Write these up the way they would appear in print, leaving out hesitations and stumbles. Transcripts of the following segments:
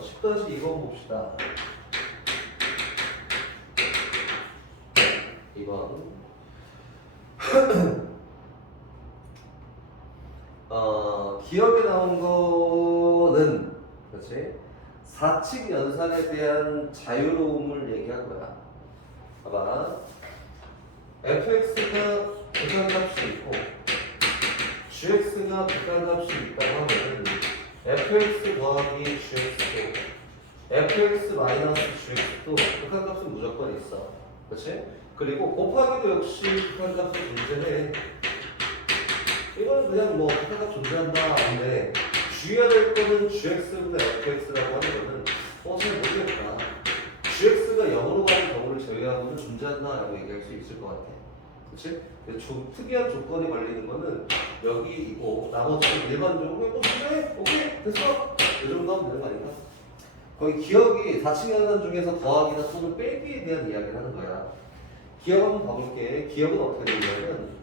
10-2번 봅시다. 2번. 기억에 나온 거는, 그렇지? 4칙 연산에 대한 자유로움을 얘기한 거야. 봐봐. fx가 극한값이 있고, gx가 극한값이 있다고 하면, fx 더하기 gx도, fx 마이너스 gx도 극한값은 무조건 있어. 그렇지? 그리고 곱하기도 역시 극한값이 존재해. 이거는 그냥 뭐 극한값 존재한다. 근데 주의해야 될 거는 gx보다 fx라고 하는 거는 잘 모르겠다. gx가 0으로 가는 경우를 제외하고는 존재한다라고 얘기할 수 있을 것 같아. 그렇지? 특이한 조건이 걸리는 거는 여기이고 나머지는 일반적으로 그래? 오케이? 됐어? 이 정도 하면 되는 거 아닌가? 거기 기억이 4층 연산 중에서 더하기나 또는 빼기에 대한 이야기를 하는 거야. 기억 한번 봐볼게. 기억은 어떻게 되냐면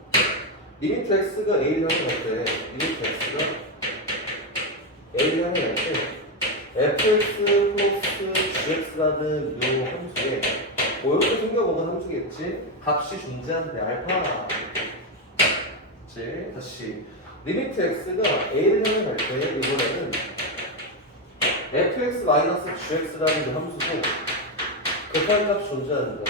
리미트 x가 a를 향해 갈 때, 리미트 x가 a를 향해 갈 때 fx 플러스 gx라는 요 함수에 이렇게 생겨보면 함수겠지? 값이 존재하는데 알파. 그치? 다시 리미트 x가 a를 향해 갈 때 이번에는 fx 마이너스 gx라는 요 함수도 극한값이 존재하는데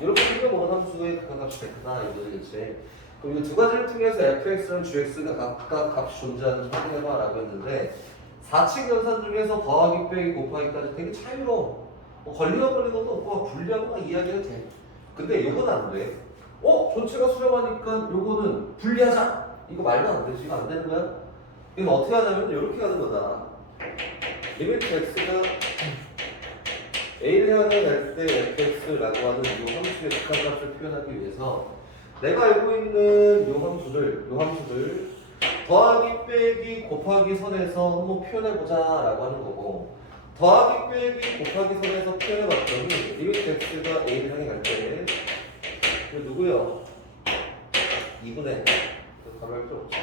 이렇게 생겨보는 함수의 극한값이 베타다 이거겠지. 그럼 이 두 가지를 통해서 fx랑 gx가 각각 값이 존재하는지 확인해봐 라고 했는데 4칙 연산 중에서 더하기 빼기 곱하기까지 되게 자유로워. 걸리거나 걸리거나 없고 분리하거나 이야기해도 돼. 근데 이건 안 돼. 전체가 수렴하니까 요거는 분리하자. 이거 말도 안 되지. 이거 안 되는 거야. 이건 어떻게 하냐면 이렇게 하는 거다. 리미트 x가 a를 향해 갈 때 fx라고 하는 이 함수의 극한값을 표현하기 위해서 내가 알고 있는 이 함수를 더하기 빼기 곱하기 선에서 한번 표현해보자 라고 하는 거고, 더하기 빼기 곱하기 선에서 표현해봤더니 리미트 x가 a를 향해 갈 때 이거 누구요? 2분의 가로할 필요 없지.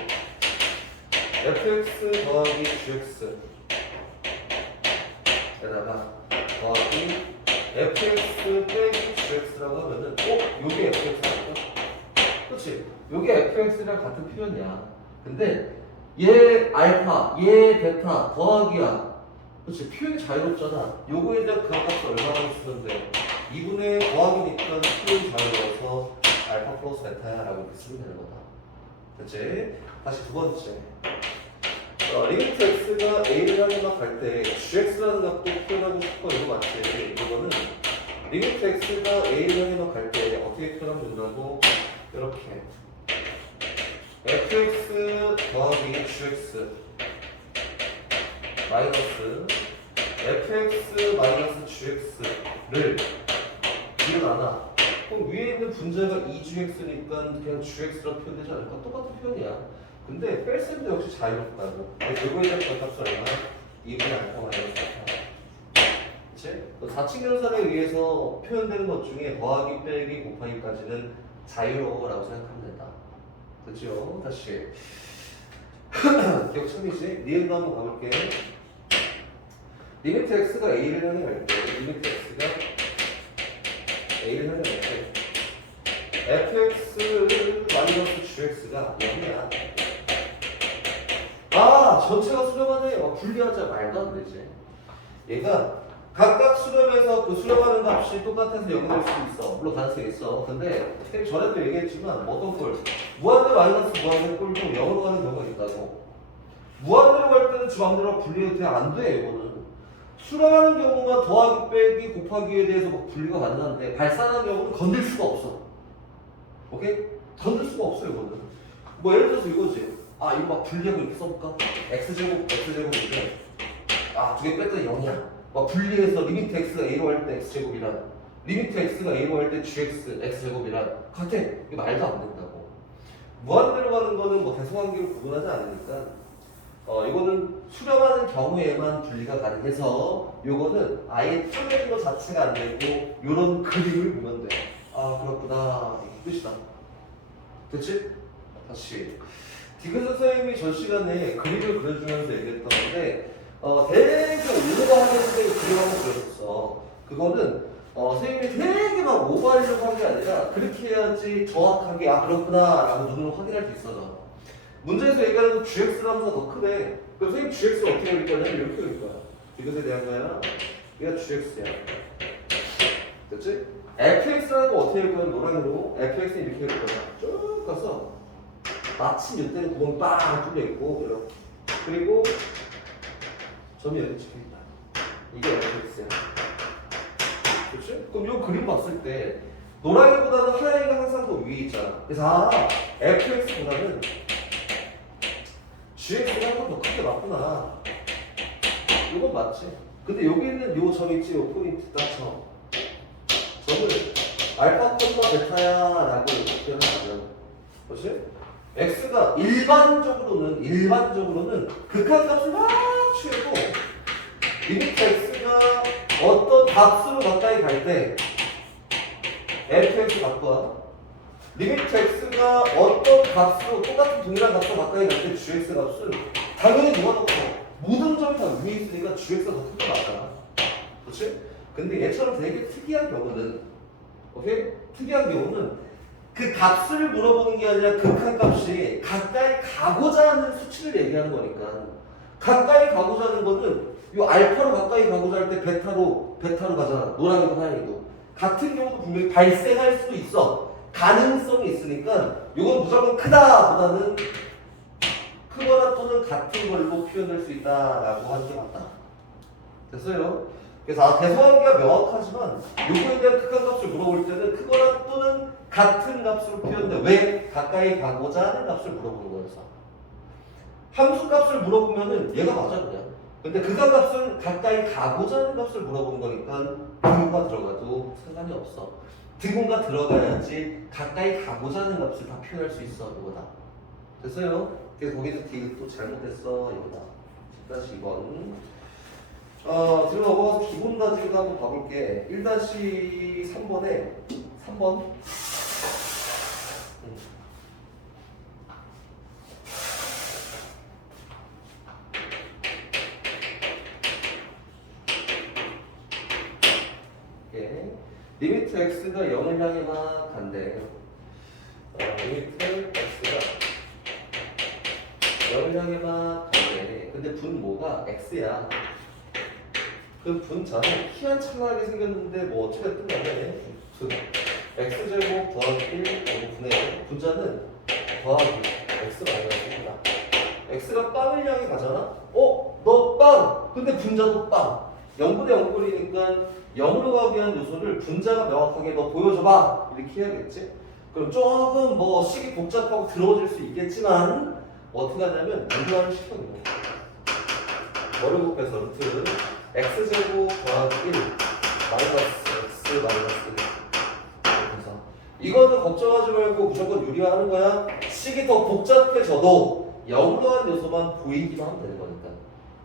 fx 더하기 gx 에다가 더하기 fx 빼기 gx라고 하면은 요게 fx 아닐까? 그렇지? 요게 fx랑 같은 표현이야. 근데 얘 알파, 얘 베타 더하기야. 그렇지? 표현이 자유롭잖아. 요거에 대한 극한값을 얼마나 쓰면 돼? 2분의 더하기니까 표현이 자유로워서 알파 플러스 베타야 라고 이렇게 쓰면 되는 거다. 그렇지? 다시 두 번째. 리미트 x가 a를 향해 갈 때 gx라는 값도 표현하고 싶어. 이거 맞지? 이거는 리미트 x가 a를 향해 갈 때 어떻게 표현하면 된다고? 이렇게 fx 더하기 gx 마이너스 fx 마이너스 gx를 위에 나눠. 그럼 위에 있는 분자가 2gx니까 그냥 gx로 표현되지 않을까? 똑같은 표현이야. 근데 뺄셈도 역시 자유롭다고. 이거에 대한 값을 얼마나? 2분의 알파 마이너스 알파. 그치? 4칙 연산에 의해서 표현되는 것 중에 더하기 빼기 곱하기까지는 자유로워라고 생각하면 된다. 그렇죠? 다시 기억 참이지? 니은도 한번 가볼게. 리미트 x가 a를 향해 갈 때, 리미트 x가 a를 향해 갈 때 fx 마이너스 gx가 0이야. 전체가 수렴하네. 분리하자. 말도 안 되지. 얘가 각각 수렴해서 그 수렴하는 값이 똑같아서 0이 될 수 있어. 물론 가능성이 있어. 근데 전에도 얘기했지만 어떤 꼴? 무한대 마이너스 무한대 꼴도 0으로 가는 경우가 있다고. 무한대로 갈 때는 주 맘대로 분리해도 돼. 안 돼. 이거는. 수렴하는 경우가 더하기 빼기 곱하기에 대해서 막 분리가 가능한데 발산하는 경우는 건들 수가 없어. 오케이? 건들 수가 없어. 이거는. 뭐 예를 들어서 이거지. 이거 막 분리하고 이렇게 써볼까? x제곱인데 두 개 뺐더니 0이야. 막 분리해서 리미트 x가 a로 할 때 x제곱이란 리미트 x가 a로 할 때 gx x제곱이란 같아. 이거 말도 안 된다고. 무한대로 가는 거는 뭐 대소관계를 구분하지 않으니까 이거는 수렴하는 경우에만 분리가 가능해서 요거는 아예 표현인 것 자체가 안 되고 요런 그림을 보면 돼. 그렇구나. 이게 끝이다. 됐지? 다시 디귿 선생님이 전 시간에 그림을 그려주면서 얘기했던 건데 되게 오버하게 선생님이 그림 한번 그려줬어. 그거는 선생님이 되게 막 오버하려고 한 게 아니라 그렇게 해야지 정확하게 아 그렇구나 라고 눈으로 확인할 수 있어서 문제에서 얘기하는 GX라면서 더 크대. 그럼 선생님 GX를 어떻게 그릴 거냐면 이렇게 그릴 거야. 이것에 대한 거야. 이거 GX야. 됐지? fx라는 거 어떻게 그릴 거냐면 노란으로 fx는 이렇게 그릴 거야. 쭉 가서 마침 이때는 구멍이 빵 뚫려 있고 이렇게. 그리고 점이 여기 찍혀 있다. 이게 fx야. 그렇지? 그럼 이 그림 봤을 때 노랑이보다는 하얀이가 항상 더 위에 있잖아. 그래서 fx보다는 gx가 한 번 더 크게 맞구나. 이건 맞지? 근데 여기 있는 요 점 있지? 요 포인트 딱 점. 점을 알파 콤마 베타야 라고 이렇게 표현하면 그렇지? x가 일반적으로는 극한값을 막 취해도 리미트 x가 어떤 값으로 가까이 갈 때 fx 갖고 와. 리미트 x가 어떤 값으로 똑같은 동일한 값으로 가까이 갈 때 gx 값은 당연히 모아놓고 모든 점이 다 위에 있으니까 gx가 더 큰 거 맞잖아. 그렇지? 근데 얘처럼 되게 특이한 경우는 오케이? 특이한 경우는 그 값을 물어보는 게 아니라 극한값이 가까이 가고자 하는 수치를 얘기하는 거니까 가까이 가고자 하는 거는 이 알파로 가까이 가고자 할 때 베타로 가잖아. 노랑이도 하얀이도 같은 경우도 분명히 발생할 수도 있어. 가능성이 있으니까 이건 무조건 크다 보다는 크거나 또는 같은 걸로 표현할 수 있다라고 하는 게 맞다. 됐어요? 그래서 대소관계가 명확하지만 요거에 대한 극한값을 물어볼 때는 크거나 또는 같은 값으로 표현돼. 왜? 가까이 가고자 하는 값을 물어보는 거여서. 함수값을 물어보면은 얘가 맞아 그냥. 근데 극한값은 가까이 가고자 하는 값을 물어보는 거니까 등호가 들어가도 상관이 없어. 등호가 들어가야지 가까이 가고자 하는 값을 다 표현할 수 있어. 이거다. 됐어요? 그래서 거기서 D 또 잘못했어. 이거다. 10-2번. 들어가서 기본 다지기도 한번 봐볼게. 1-3번에 3번. 리미트 x가 0을 향해 막 간대. 리미트 x가 0을 향해 막 간대. 근데 분모가 x야. 그 분자는 희한찬란하게 생겼는데 뭐 어떻게 됐든 간에 x제곱 더하기 1 분의 분자는 더하기 x 마이너스 1이다. x가 빵을 향해 가잖아? 너 빵! 근데 분자도 빵! 0분의 0꼴이니까 0으로 가기 위한 요소를 분자가 명확하게 너 보여줘봐! 이렇게 해야겠지? 그럼 조금 뭐 식이 복잡하고 들어오질 수 있겠지만 어떻게 하냐면 유도하는 식형이고 뭐를 곱해서 루트 x제곱 더하기 1 마이너스 x 마이너스 1 그래서 이거는 걱정하지 말고 무조건 유리화하는 거야. 식이 더 복잡해져도 0으로 한 요소만 보이기만 하면 되는 거니까.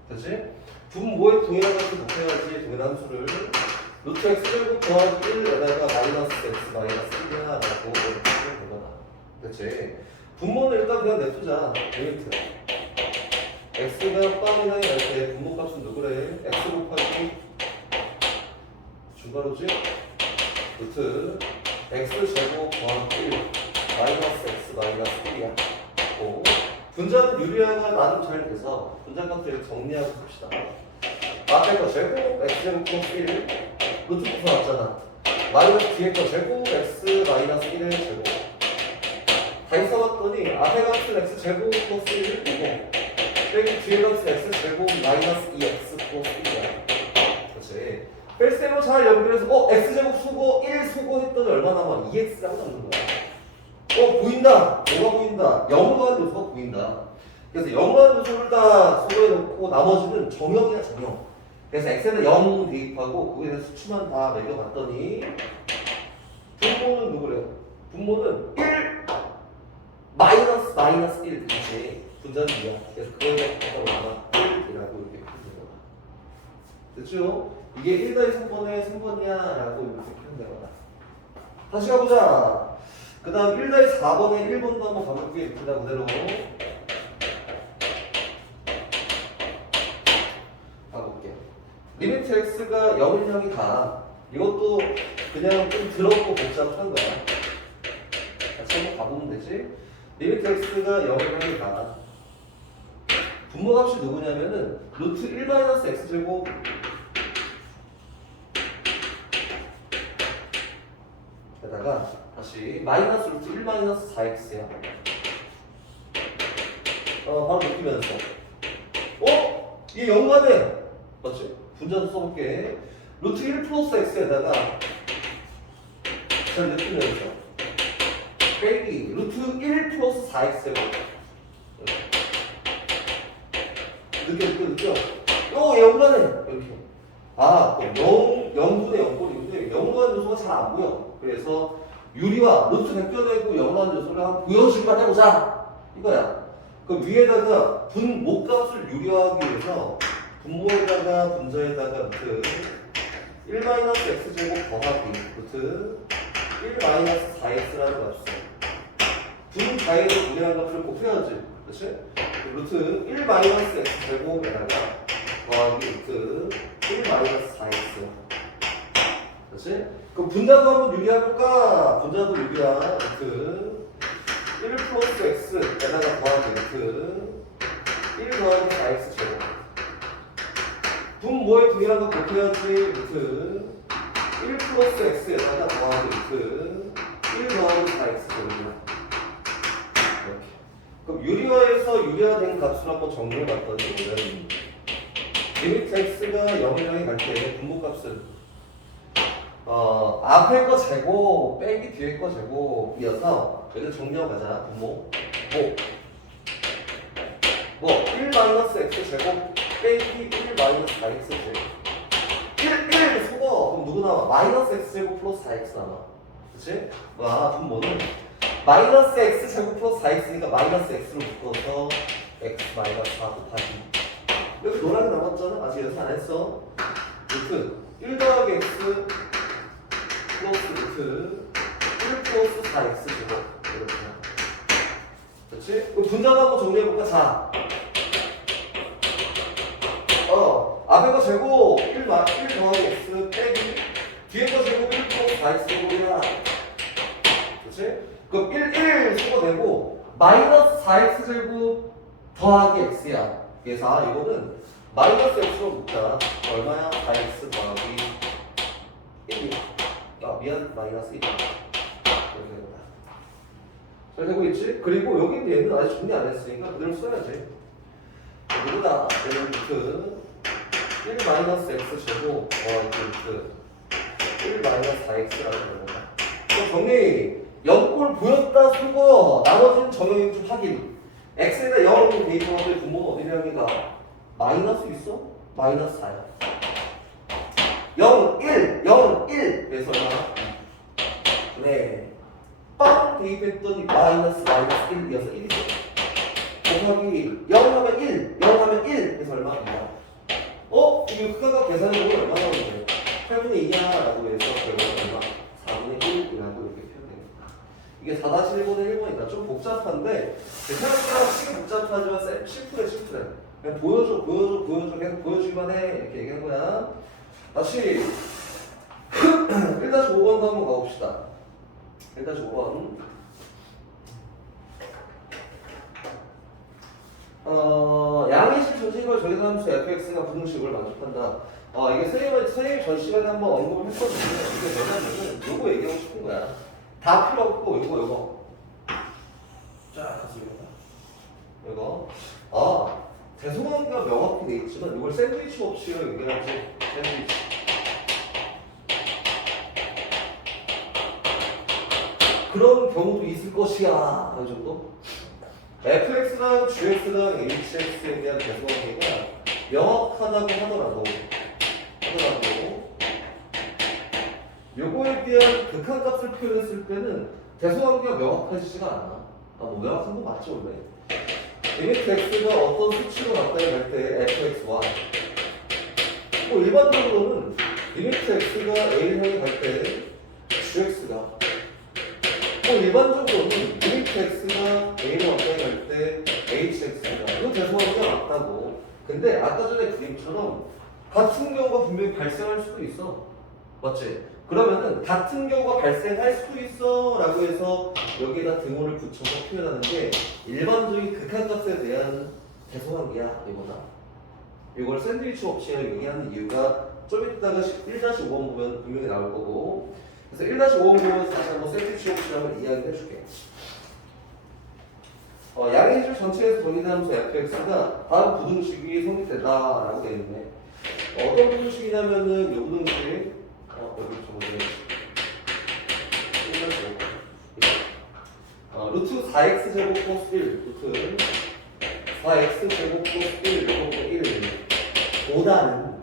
그치? 분모의 동일한 값을 곱해야지 동일한 수를 루트 x제곱 더하기 1에다가 마이너스 x 마이너스 1이야 라고 이렇게 하는 거다. 그치? 분모는 일단 그냥 냅두자. 리미트 x가 빵을 향해 갈 때 분모값은 누구래? x 곱하기 중괄호지? 루트 x제곱 더하기 1 마이너스 x 마이너스 1이야. 분자는 유리화가 나름 잘 돼서 분자값을 이렇게 정리하고 봅시다. 앞에 거 제곱 x제곱 플러스 1 루트 부서놨잖아. 마이너스 뒤에 거 제곱 x 마이너스 1을 제곱 다시 써봤더니 앞에 값은 x제곱 플러스 1을 보고 빼기 뒤에 값은 x제곱 마이너스 2x 플러스 1이야. 그렇지. 뺄셈으로 잘 연결해서 x제곱 수고 1 수고 했더니 얼마 남아? 2x라고 남는 거야. 보인다. 뭐가 보인다? 0으로 한 요소가 보인다. 그래서 0으로 한 요소를 다 수거해 놓고 나머지는 정형이야, 정형. 그래서 x에는 0 대입하고 거기에 대한 수치만 다 매겨봤더니 분모는 누구래요? 분모는 1 마이너스 1 그치? 분자는 2야. 그래서 그거에 대한 얼마나 1이라고 이렇게 표현된 거다. 됐죠? 이게 1-3번에 3번이야 라고 이렇게 표현된 거다. 다시 가보자. 그 다음 1-4번에 1번도 한번 가볼게. 이렇게 그대로 리미트 x가 0을 향해 가. 이것도 그냥 좀 더럽고 복잡한 거야. 같이 한번 가보면 되지. 리미트 x가 0을 향해 가. 분모값이 누구냐면은 루트 1-x제곱 에다가 다시 마이너스 루트 1-4x야. 바로 느끼면서 이게 0가네. 맞지? 분자도 써볼게. 루트 1 플러스 x에다가 잘 느끼면서 빼기 루트 1 플러스 4x제곱. 느껴. 0가네. 이렇게. 0분의 0꼴인데 0가는 요소가 잘 안 보여. 그래서 유리와 루트 벗겨내고 0가는 요소를 한번 보여주기만 해보자. 이거야. 그 위에다가 분모값을 유리화하기 위해서 분모에다가 분자에다가 루트 1-x제곱 더하기 루트 1-4x라는 값을 분자에서 유리한 값을 곱해야지. 그렇지? 루트 1-x제곱에다가 더하기 루트 1-4x. 그렇지? 그럼 분자도 한번 유리해볼까? 분자도 유리한 루트 1 플러스 x에다가 더하기 루트 1 더하기 4x 제곱. 분모의 동일한 거 곱해야지. 루트 1 플러스 x에다가 더하기 루트 1 더하기 4x 제곱이야. 이렇게. 그럼 유리화에서 유리화된 값을 한번 정리해봤더니 리미트 x가 0을 향해 갈 때 분모값은 앞에 거 제곱 빼기 뒤에 거 제곱이어서 여기를 정리하고 가자. 분모 1-x 제곱 빼기 1-4x 제곱 1 속어. 그럼 누구 나와? 마이너스 x 제곱 플러스 4x 나와. 그치? 분모는 마이너스 x 제곱 플러스 4x니까 마이너스 x로 묶어서 x 마이너스 4 곱하기 여기 노란게 남았잖아. 아직 연습 안 했어. 루트 1 더하기 x 플러스 루트 1 플러스 4x 제곱. 이렇게. 그렇지? 그럼 분자도 한번 정리해볼까? 자, 앞에 거 제곱 1 더하기 x 빼기 뒤에 거 제곱 1 플러스 4x 제곱이야. 그렇지? 그럼 1 수거되고 마이너스 4x 제곱 더하기 x야. 그래서 이거는 마이너스 x로 묶자. 얼마야? 4x 더하기 1이야. 미안, 마이너스 1. 이렇게 된다. 잘 되고 있지? 그리고 여기 얘는 아직 정리 안 했으니까 그대로 써야지. 누구다? 얘는 루트 1-x 제곱 루트 1-4x라는 거다. 그럼 정리 0꼴 보였다 쓰고 나머지는 정형이 좀 확인. x에다 0 대입하면 분모는 어디를 향해 가? 마이너스 있어? 마이너스 4야. 0, 1, 0, 1. 그래서 얼마나? 네. 빵 대입했더니 마이너스 1이어서 1이죠. 곱하기 0 하면 1, 0 하면 1. 그래서 얼마입니다. 이거 극한값 계산해보면 얼마 나오는데? 8분의 2야 라고 해서 결국은 얼마? 4분의 1이라고 이렇게 표현됩니다. 이게 4-1분의 1번이다. 좀 복잡한데 생각보다 시기 복잡하지만 심플해. 그냥 보여줘 계속 보여주기만 해. 이렇게 얘기한 거야. 다시 1-5번도 한번 가봅시다. 1-5번. 양의식 전식을 저기함수 fx가 부등식을 만족한다. 이게 선생님이 전 시간에 한번 언급을 했거든요. 이게 뭐냐면은 요거 얘기하고 싶은 거야. 다 필요 없고 요거. 자, 가슴입니다. 이거. 대소관계가 명확히 돼 있지만 이걸 샌드위치 법칙으로 얘기하지. 샌드위치. 그런 경우도 있을 것이야. 이 정도. fx랑 gx랑 hx에 대한 대소관계가 명확하다고 하더라도 요거에 대한 극한값을 표현했을 때는 대소관계가 명확하지가 않아. 명확한 거 맞지 원래? 리미트 x가 어떤 수치로 가까이 갈 때 fx와 일반적으로는 리미트 x가 a를 향해 갈 때 gx가 일반적으로는 리미트 x가 a로 가까이 갈 때 hx가 이거 대소관계가 맞다고. 근데 아까 전에 그림처럼 같은 경우가 분명히 발생할 수도 있어. 맞지? 그러면은 같은 경우가 발생할 수도 있어 라고 해서 여기에다 등호를 붙여서 표현하는 게 일반적인 극한값에 대한 대소관계야. 이거다. 이걸 샌드위치 법칙을 얘기하는 이유가 좀 이따가 1-5번 보면 분명히 나올 거고, 그래서 1-5번 보면서 다시 한번 샌드위치 법칙을 한번 이야기해 줄게. 양의 줄 전체에서 정의된 함수 fx가 다음 부등식이 성립된다라고 되어 있네. 어떤 부등식이냐면은 요 부등식, 여기 적어줘요. 루트 4x 제곱 플러스 1, 루트 4x 제곱 플러스 1, 요거 1 보다는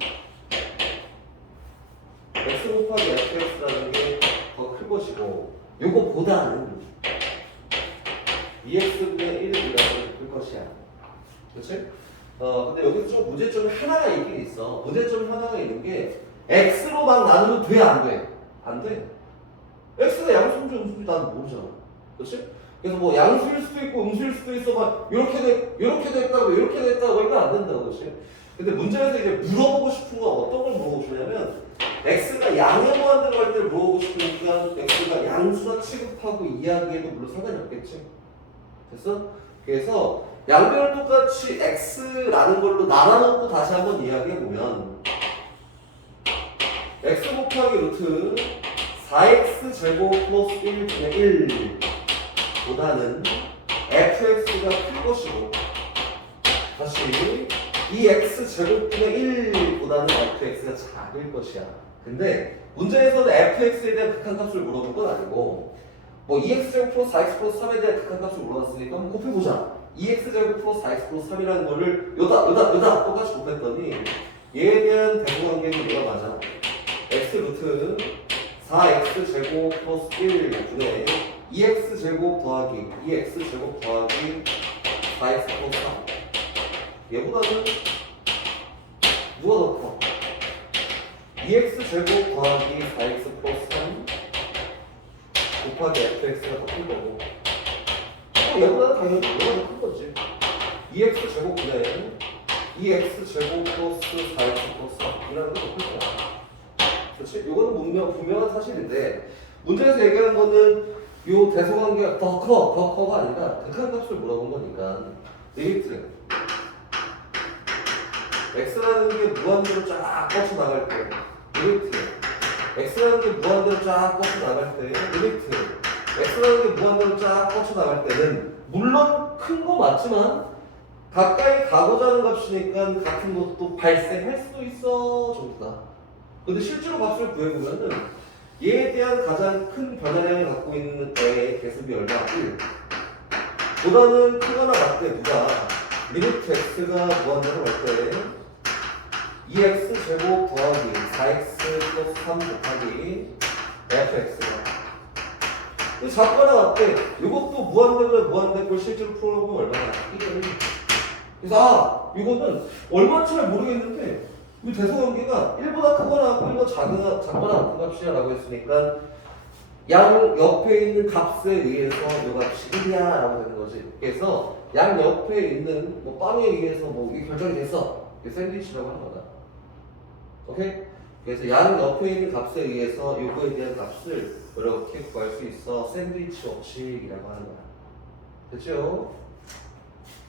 x 곱하기 fx라는 게 더 클 것이고, 요거 보다는 2x분의 1이라고 볼 것이야. 그치? 근데 여기서 좀 문제점이 하나가 있긴 있어. 문제점이 하나가 있는 게 x로 막 나누면 돼, 안 돼? 안 돼. x가 양수인지 음수인지 난 모르잖아. 그치? 그래서 뭐 양수일 수도 있고 음수일 수도 있어. 막 요렇게 됐다고 이렇게 됐다고 이거 안 된다고. 그치? 근데 문제에서 이제 물어보고 싶은 건 어떤 걸 물어보고 싶냐면 x가 양의 무한대로 할 때 물어보고 싶으니까 x가 양수나 취급하고 이야기해도 물론 상관이 없겠지. 됐어? 그래서 양변을 똑같이 x라는 걸로 나눠놓고 다시 한번 이야기해보면 x 곱하기 루트 4x 제곱 플러스 1분의 1 보다는 fx가 클 것이고, 다시 이 x 제곱분의 1보다는 fx가 작을 것이야. 근데 문제에서는 fx에 대한 극한값을 물어본 건 아니고 뭐 2x제곱 플러스 4x 플러스 3에 대한 극한값을 물어봤으니까 한번 곱해보자. 2x제곱 플러스 4x 플러스 3이라는 거를 요다 똑같이 곱했더니 얘에 대한 대소관계는 얘가 맞아. x 루트 4x 제곱 플러스 1분의 2x 제곱 더하기 2x 제곱 더하기 4x 플러스 3. 얘보다는 누가 더 커? 2x 제곱 더하기 4x 플러스 3 곱하기 fx가 더 큰 거고, 얘보다는 당연히 얘가 더 큰 거지. 2x 제곱분의 2x 제곱 플러스 4x 플러스 3이라는 게 더 클 거야. 그렇지? 이거는 분명한 사실인데 문제에서 얘기하는 거는 요 대소관계가 더 커가 아니라 극한값을 물어본 거니까 리미트 x라는 게 무한대로 쫙 뻗쳐나갈 때 리미트 x라는 게 무한대로 쫙 뻗쳐나갈 때 리미트 x라는 게 무한대로 쫙 뻗쳐나갈 때는 물론 큰 거 맞지만 가까이 가고자 하는 값이니까 같은 것도 발생할 수도 있어 정도다. 근데 실제로 값을 구해보면은 얘에 대한 가장 큰 변화량을 갖고 있는 애의 개수비 얼마? 1 보다는 크거나 같대. 누가? 리미트 x가 무한대로 갈 때 2x 제곱 더하기 4x 플러스 3 곱하기 fx가 작거나 같대. 이것도 무한대로 실제로 풀어보면 얼마나? 1. 그래서 이거는 얼마인지 잘 모르겠는데 이 대소관계가 1보다 크거나 1보다 작거나 같은 값이야 라고 했으니까 양 옆에 있는 값에 의해서 이 값이 1이야 라고 되는 거지. 그래서 양 옆에 있는 뭐 빵에 의해서 뭐 이게 결정이 됐어. 이게 샌드위치라고 하는 거다. 오케이? 그래서 양 옆에 있는 값에 의해서 요거에 대한 값을 이렇게 구할 수 있어. 샌드위치 법칙이라고 하는 거야. 됐죠?